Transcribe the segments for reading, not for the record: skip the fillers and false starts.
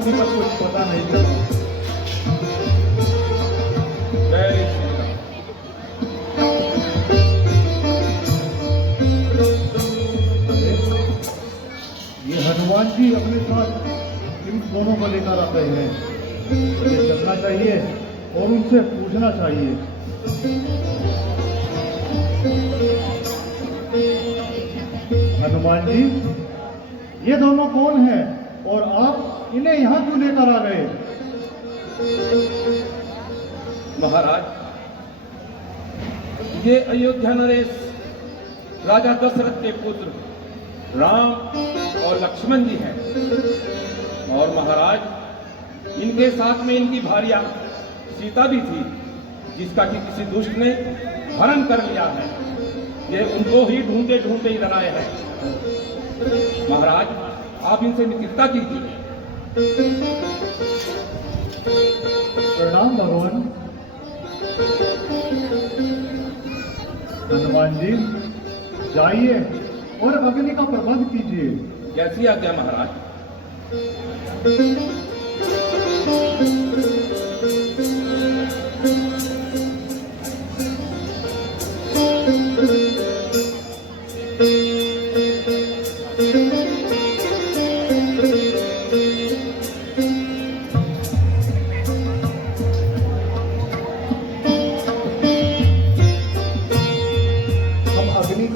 आदमी का कुछ पता नहीं चला। जय श्री राम। ये हनुमान जी अपने साथ इन दोनों को लेकर आते हैं। मुझे चलना चाहिए और उनसे पूछना चाहिए। हनुमान जी, ये दोनों कौन हैं और आप इन्हें यहाँ क्यों लेकर आ गए? महाराज, ये अयोध्या नरेश राजा दशरथ के पुत्र राम और लक्ष्मण जी हैं। और महाराज, इनके साथ में इनकी भार्या सीता भी थी, जिसका कि किसी दुष्ट ने हरण कर लिया है। ये उनको ही ढूंढते ढूंढते इधर आए हैं। महाराज, आप इनसे मित्रता कीजिए। प्रणाम भगवान। हनुमान जी, जाइए और अग्नि का प्रबंध कीजिए। कैसी आज्ञा महाराज।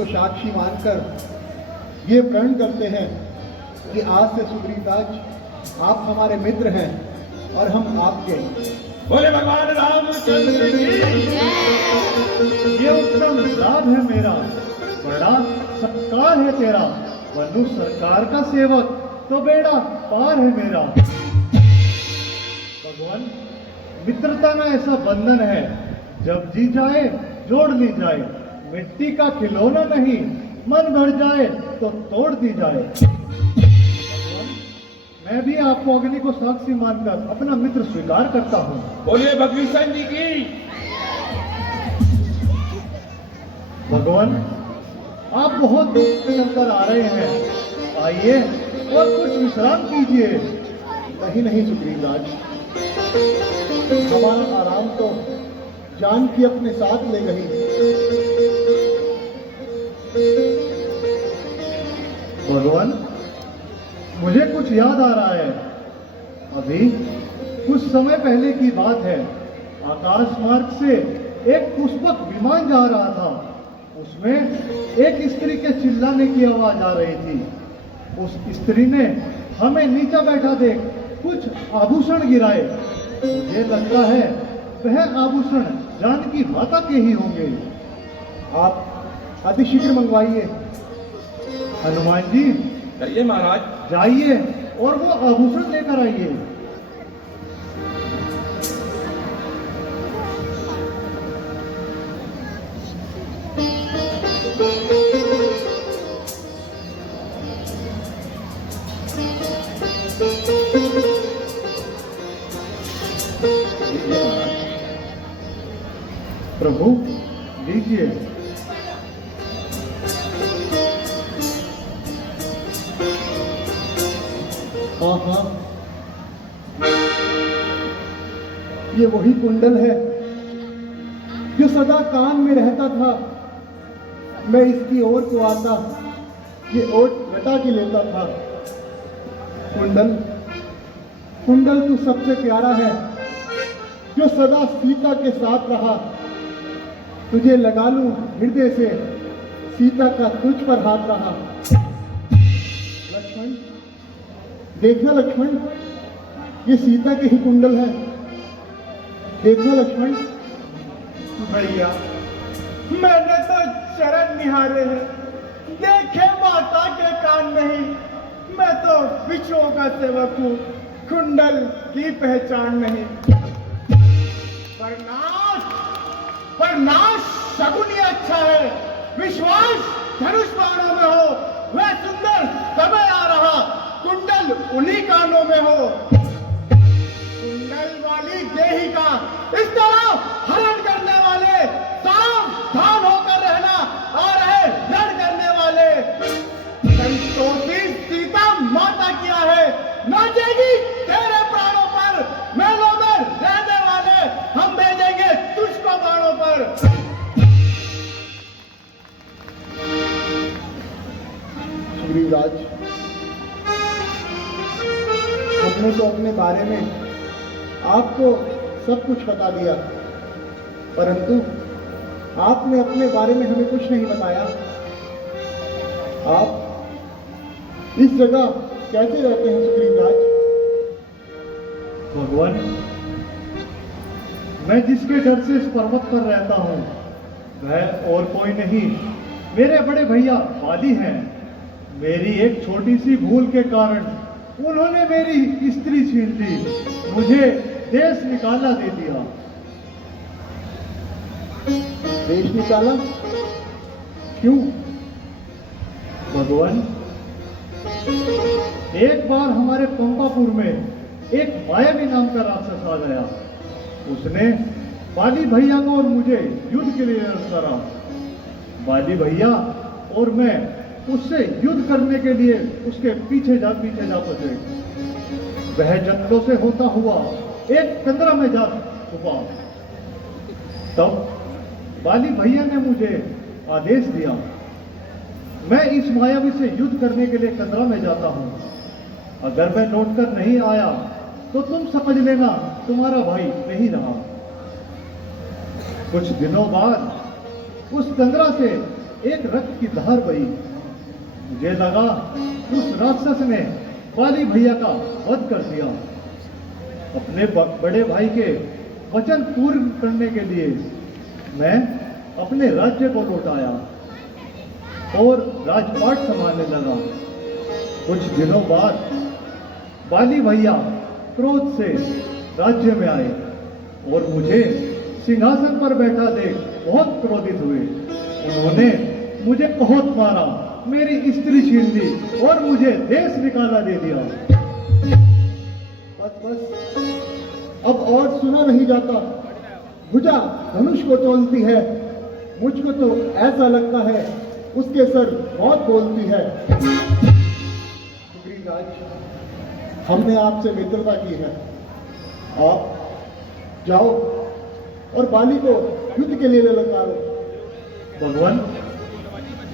साक्षी मानकर ये प्रण करते हैं कि आज से सुग्रीवराज आप हमारे मित्र हैं और हम आपके। बोले भगवान रामचंद्र की। ये उत्तम लाभ है मेरा, बड़ा सत्कार है तेरा। बनु सरकार का सेवक तो बेड़ा पार है मेरा। भगवान, मित्रता में ऐसा बंधन है, जब जी जाए जोड़ ली जाए। मिट्टी का खिलौना नहीं, मन भर जाए तो तोड़ दी जाए। मैं भी आपको अग्नि को साक्षी मानकर अपना मित्र स्वीकार करता हूँ। बोलिए भगवीशन जी की। भगवान, आप बहुत देर से चलकर आ रहे हैं, आइए और कुछ विश्राम कीजिए। नहीं नहीं सुग्रीवराज, हमारा आराम तो जानकी अपने साथ ले गई। भगवान, मुझे कुछ याद आ रहा है। अभी कुछ समय पहले की बात है। आकाश मार्ग से एक पुष्पक विमान जा रहा था। उसमें एक स्त्री के चिल्लाने की आवाज आ रही थी। उस स्त्री ने हमें नीचे बैठा देख कुछ आभूषण गिराए। मुझे लगता है वह आभूषण जानकी माता के ही होंगे। आप अतिशीघ्र मंगवाइए। हनुमान जी, करिए महाराज। जाइए और वो आभूषण लेकर आइए। प्रभु, लीजिए। हाँ हाँ, ये वही कुंडल है जो सदा कान में रहता था। मैं इसकी ओर को आता, ये ओट लटा के लेता था। कुंडल कुंडल तू सबसे प्यारा है, जो सदा सीता के साथ रहा। तुझे लगा लूं हृदय से, सीता का तुझ पर हाथ रहा। लक्ष्मण, देखना लक्ष्मण, ये सीता के ही कुंडल है। देखना लक्ष्मण। भैया, मैंने तो चरण निहारे हैं, देखे माता के कान नहीं। मैं तो बिच्छुओं का सेवक हूँ, कुंडल की पहचान नहीं। पर नाश शकुन ही अच्छा है। विश्वास धनुष बाणों में हो, वह सुंदर समय आ रहा। कुंडल उन्हीं कानों में हो। कुंडल वाली देहिका इस तरह हरण करने वाले सावधान होकर रहना। आ रहे रण करने वाले संतोषी सीता माता किया है, नाचेगी तेरे सुग्रीवराज, हमने तो अपने बारे में आपको सब कुछ बता दिया, परंतु आपने अपने बारे में हमें कुछ नहीं बताया। आप इस जगह कैसे रहते हैं सुग्रीवराज? भगवान, मैं जिसके डर से इस पर्वत पर रहता हूँ वह और कोई नहीं, मेरे बड़े भैया बाली हैं। मेरी एक छोटी सी भूल के कारण उन्होंने मेरी स्त्री छीन ली, मुझे देश निकाला दे दिया। देश निकाला? क्यों? भगवान, एक बार हमारे पंपापुर में एक मायावी नाम का राक्षस आ गया। उसने बाली भैया को और मुझे युद्ध के लिए करा। बाली भैया और मैं उससे युद्ध करने के लिए उसके पीछे जा पहुंचे। वह जंगलों से होता हुआ एक कंदरा में जा छुपा। तब बाली भैया ने मुझे आदेश दिया, मैं इस मायावी से युद्ध करने के लिए कंदरा में जाता हूं। अगर मैं लौटकर नहीं आया तो तुम समझ लेना तुम्हारा भाई नहीं रहा। कुछ दिनों बाद उस कंदरा से एक रक्त की धार बही। मुझे लगा उस राक्षस ने बाली भैया का वध कर दिया। अपने बड़े भाई के वचन पूर्ण करने के लिए मैं अपने राज्य को लौटाया और राजपाट संभालने लगा। कुछ दिनों बाद बाली भैया क्रोध से राज्य में आए और मुझे सिंहासन पर बैठा देख बहुत क्रोधित हुए। उन्होंने मुझे बहुत मारा, मेरी स्त्री छीन ली और मुझे देश निकाला दे दिया। बस अब और सुना नहीं जाता। भुजा धनुष को तोलती है, मुझको तो ऐसा लगता है उसके सर मौत बोलती है। सुग्रीवराज, हमने आपसे मित्रता की है, आप जाओ और बाली को युद्ध के लिए ललकारो। भगवान,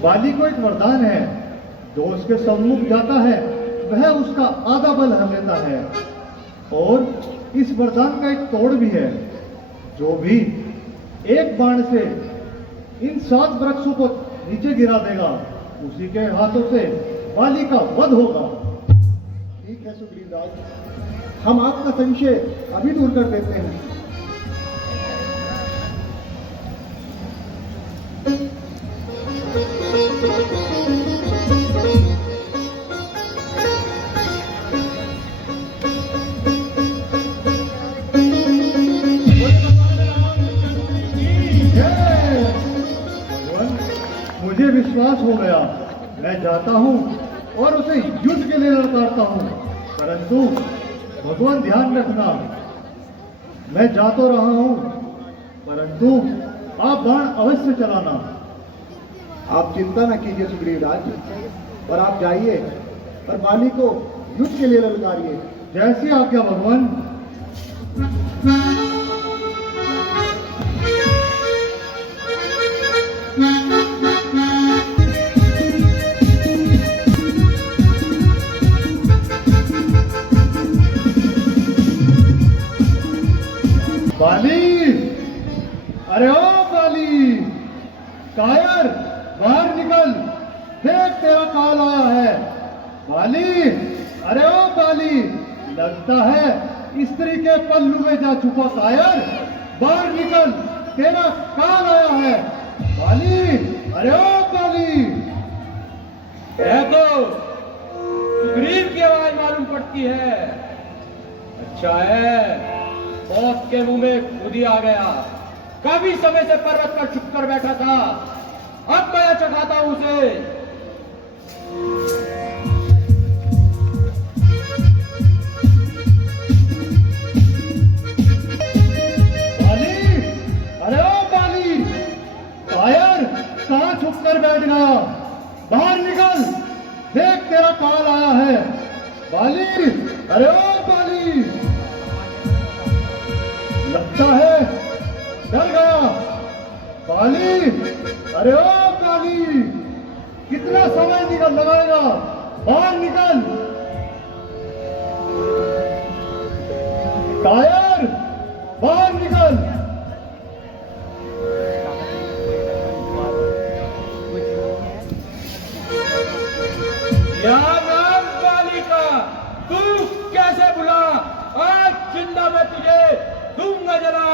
बाली को एक वरदान है, जो उसके सम्मुख जाता है वह उसका आधा बल हर लेता है। और इस वरदान का एक तोड़ भी है, जो भी एक बाण से इन 7 वृक्षों को नीचे गिरा देगा उसी के हाथों से बाली का वध होगा। ठीक है सुग्रीवराज, हम आपका संशय अभी दूर कर देते हैं। मुझे विश्वास हो गया, मैं जाता हूं और उसे युद्ध के लिए ललकारता हूं। परंतु भगवान ध्यान रखना, मैं जा तो रहा हूं, परंतु आप बाण अवश्य चलाना। आप चिंता न कीजिए सुग्रीवराज, और आप जाइए और बाली को युद्ध के लिए ललकारिए। जैसी आज्ञा भगवान। बाली, अरे ओ बाली, कायर बाहर निकल, देख तेरा काल आया है। बाली, अरे ओ बाली, लगता है स्त्री के पल्लू में जा छुपा कायर, बाहर निकल, तेरा काल आया है। बाली, अरे ओ बाली। तो सुग्रीव की आवाज मालूम पड़ती है। अच्छा है, मौत के मुंह में खुद ही आ गया। काफी समय से पर्वत पर छुप कर बैठा था, अब मैं चखाता हूं उसे। बाली, अरे ओ बाली, कायर कहां छुप कर बैठ गया, बाहर निकल, देख तेरा काल आया है। बाली, अरे ओ बाली। लगता है डर गया। बाली, अरे ओ बाली, कितना समय निकल बार लगाएगा, बाहर निकल। टायर, बाहर निकल। या नाम बालिका, तू कैसे बुला, आज जिंदा मैं तुझे दूंगा जला।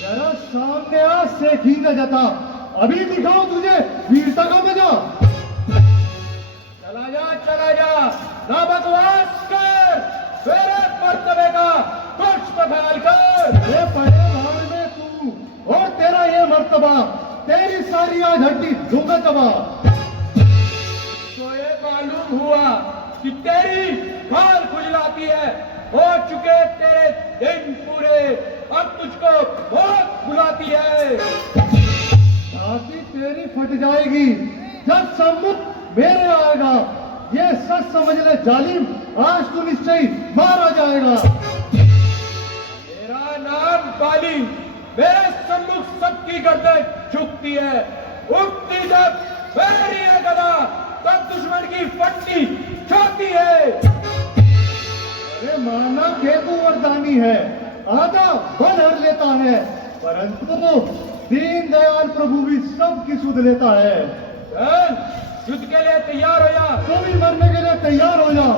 जरा सामने आ, सेखी न जता, अभी दिखाऊं तुझे वीरता का मजा। चला जा, ना बकवास कर, तेरे मर्तबे का कुछ तो ख्याल कर। अरे पड़े भाड़ में तू और तेरा ये मर्तबा, तेरी सारी आज हड्डी दूंगा तबा। तो ये मालूम हुआ कि तेरी खाल खुजलाती है, हो चुके तेरे दिन पूरे, अब तुझको बहुत बुलाती है। छाती तेरी फट जाएगी जब सम्मुख मेरे आएगा। ये सच समझ ले जालिम, आज तू निश्चय मारा जाएगा। मेरा नाम बाली, मेरे सम्मुख सबकी गर्दन झुकती है, उठती जब मेरी है गदा, तब दुश्मन की फटती छोटी है। अरे माना केतु वरदानी है, आधा बल हर लेता है, परंतु दीन दयाल प्रभु भी सबकी सुध लेता है। चल, युद्ध के लिए तैयार हो जा। तो भी मरने के लिए तैयार हो जा।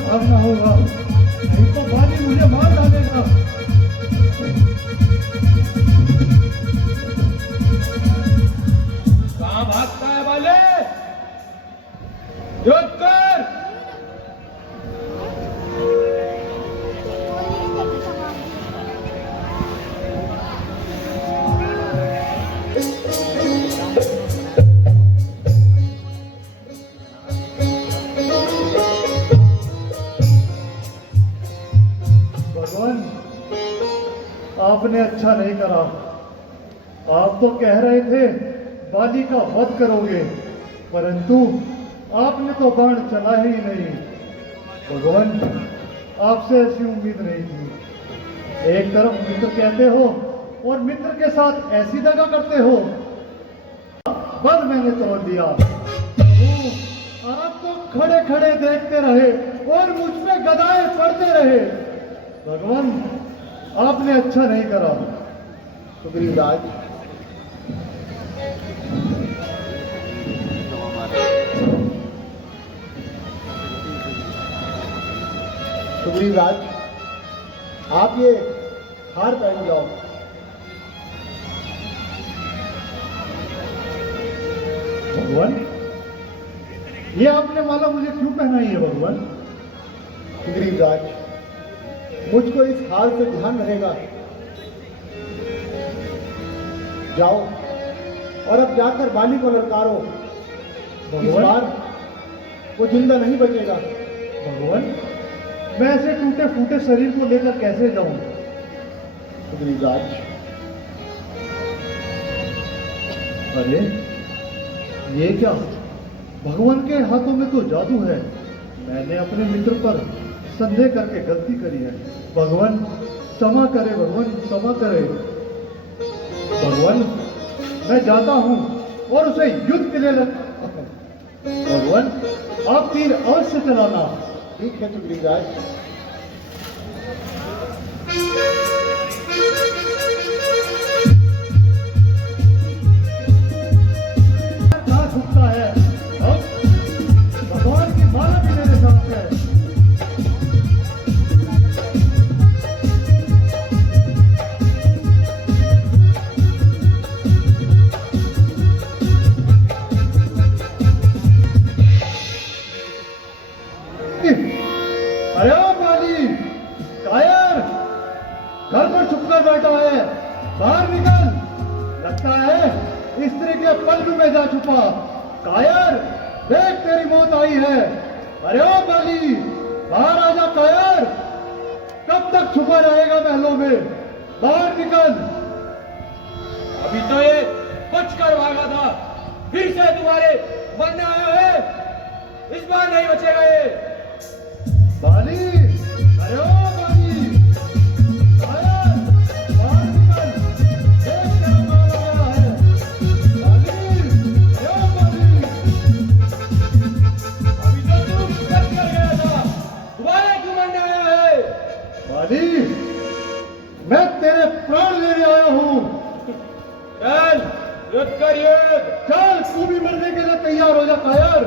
भागना होगा, नहीं तो बाली मुझे मार डालेगा। कहां भागता है बाले? युद्ध कर। भगवान, आपने अच्छा नहीं करा। आप तो कह रहे थे बाली का वध करोगे, परंतु आपने तो बाण चला ही नहीं। भगवान, आपसे ऐसी उम्मीद नहीं थी। एक तरफ मित्र कहते हो और मित्र के साथ ऐसी दगा करते हो। बल मैंने तोड़ दिया। प्रभु, आप तो खड़े खड़े देखते रहे और मुझ पे गदाएं पड़ते रहे। भगवान, आपने अच्छा नहीं करा। सुग्रीव राज, सुग्रीव राज, आप ये हार पहन जाओ। भगवान, ये आपने माला मुझे क्यों पहनाई है भगवान? सुग्रीव राज, मुझको इस हाल से ध्यान रहेगा। जाओ और अब जाकर बाली को ललकारो। इस बार वो जिंदा नहीं बचेगा। भगवान, मैं ऐसे टूटे फूटे शरीर को लेकर कैसे जाऊं? सुग्रीव राज, अरे ये क्या? भगवान के हाथों में तो जादू है। मैंने अपने मित्र पर संदेह करके गलती करी है। भगवान क्षमा करे, भगवान क्षमा करे। भगवान, मैं जाता हूं और उसे युद्ध के लिए भगवान, आप तीर अवश्य चलाना। ठीक है सुग्रीव राज। छुप कर बैठा है? बाहर निकल। लगता है स्त्री के पल्लू में जा छुपा। कायर, देख तेरी मौत आई है। अरे ओ बाली, बाहर आजा कायर। कब तक छुपा रहेगा महलों में? बाहर निकल। अभी तो ये कुछ कर भागा था, फिर से तुम्हारे मरने आया है। इस बार नहीं बचेगा ये। बाली, अरे ओ बाली, कायर, बाहर निकल। देख तेरा माल आ रहा है। बाली, अरे ओ बाली। अभी तो तुम कब कर गया था, दोबारा क्यों मरने आया है? बाली, मैं तेरे प्राण लेने आया हूं। चल, युद्ध कर युद्ध। चल, तू भी मरने के लिए तैयार हो जा कायर।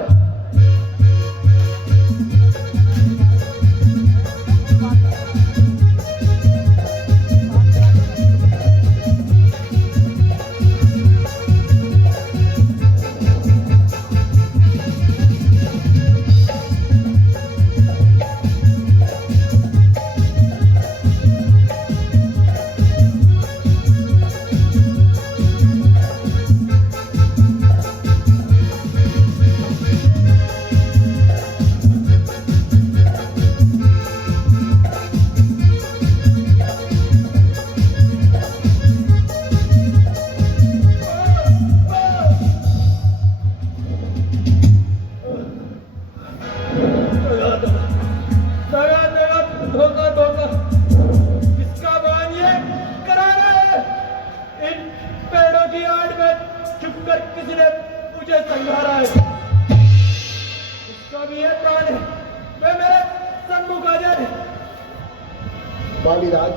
बालीराज,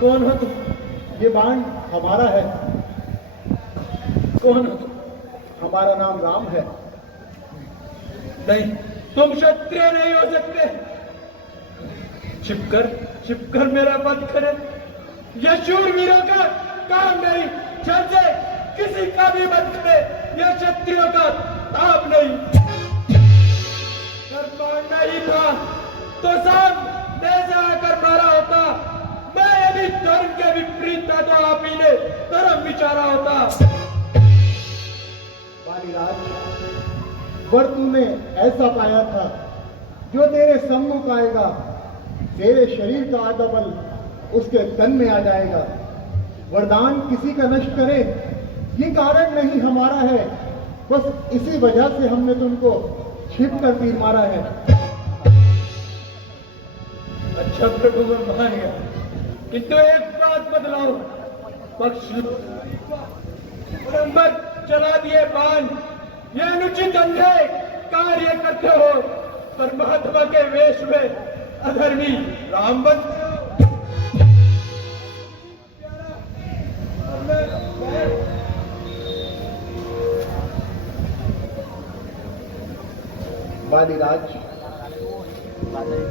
कौन हो तुम? ये बाण हमारा है। कौन हो तुम? हमारा नाम राम है। नहीं, तुम क्षत्रिय नहीं हो सकते। छिपकर मेरा वध करे, यह शूरवीरों का काम नहीं। छल से किसी का भी वध करे, यह क्षत्रियों का ताप नहीं। अगर मारना ही था तो सामने से आकर मारा होता। मैं यदि धर्म के विपरीत था तो आप ही ने धर्म विचारा होता। बालीराज, वर तूने ऐसा पाया था जो तेरे सम्मुख आएगा, तेरे शरीर का आधा बल उसके तन में आ जाएगा। वरदान किसी का नष्ट करे ये कारण नहीं हमारा है, बस इसी वजह से हमने तुमको छिप कर तीर मारा है। अच्छा प्रभु, मैं मान गया, किंतु एक बात बदलाओ। पक्ष नंबर चला दिए बाण, ये अनुचित अंधे कार्य करते हो, पर महात्मा के वेश में अधर्मी राम बनते हो। बालीराज,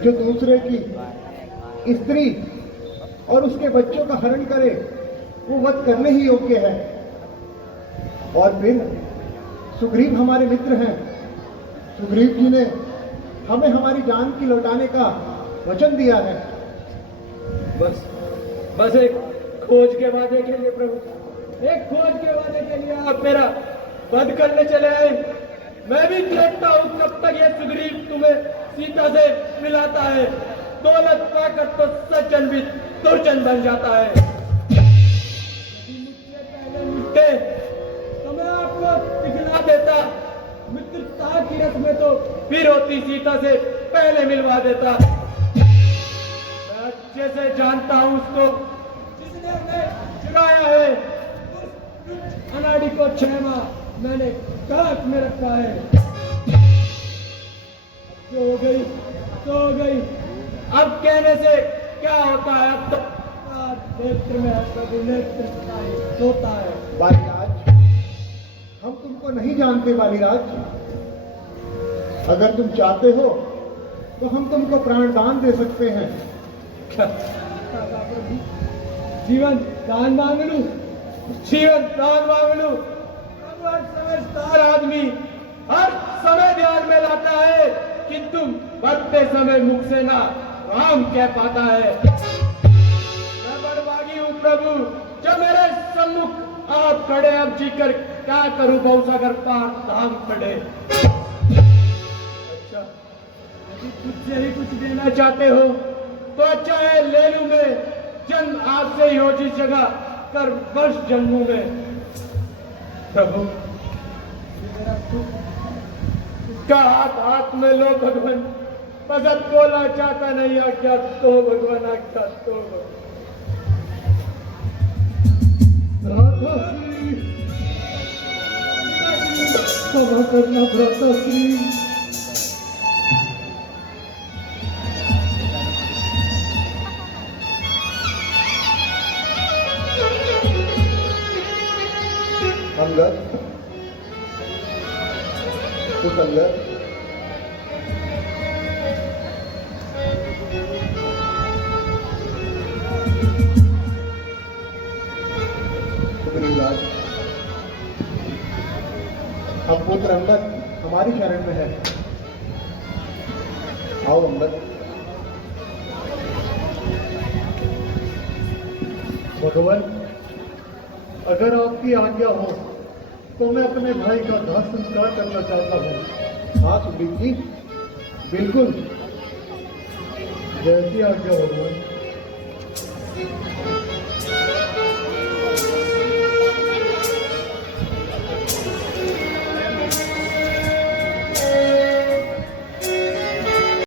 जो दूसरे की स्त्री और उसके बच्चों का हरण करे वो वध करने ही योग्य है। और फिर सुग्रीव हमारे मित्र हैं। सुग्रीव जी ने हमें हमारी जान की लौटाने का वचन दिया है। बस एक खोज के वादे के लिए प्रभु, एक खोज के वादे के लिए आप मेरा वध करने चले आए। मैं भी देखता हूं कब तक ये सुग्रीव तुम्हें सीता से मिलाता है। दौलत पाकर तो सज्जन भी दुर्जन बन जाता है। यदि मुझसे पहले मिलते तो मैं आपको दिखला देता। मित्रता की रस्म में तो फिर होती, सीता से पहले मिलवा देता। मैं अच्छे से जानता हूं उसको जिसने हमें चुराया है। उस अनाड़ी को 6 माह मैंने काट में रखा है। जो हो गई तो हो गई, अब कहने से क्या होता है। अब तक नेत्र में प्रभु नेत्र होता है। बालीराज, हम तुमको नहीं जानते। बालीराज, अगर तुम चाहते हो तो हम तुमको प्राण दान दे सकते हैं। जीवन दान मांग लूं, जीवन दान मांग लूं। हर समझदार आदमी हर समय ध्यान में लाता है, किंतु बढ़ते समय मुख से ना राम कह पाता है। मैं बड़भागी हूं प्रभु, जब मेरे सम्मुख आप खड़े, अब जीकर क्या करूं भवसागर पार धाम खड़े। अच्छा, यदि तुझसे ही कुछ देना चाहते हो तो अच्छा है, ले लूं मैं। जन्म आपसे ही हो जिस जगह, कर बस जन्मू में। प्रभु, ये मेरा दुख, इसका हाथ हाथ में लो भगवान। भगत बोला चाहता नहीं, आज्ञा तो भगवान, आज्ञा तो भगवान। भ्राता श्री, क्षमा करना भ्राता श्री। अंगद, कुछ अंगद, अब पुत्र अंगद हमारी शरण में है। आओ अंगद। भगवान, अगर आपकी आज्ञा हो तो मैं अपने भाई का दाह संस्कार करना चाहता हूँ। हाँ सुग्रीव जी, बिल्कुल। जैसी आज्ञा हो भगवान।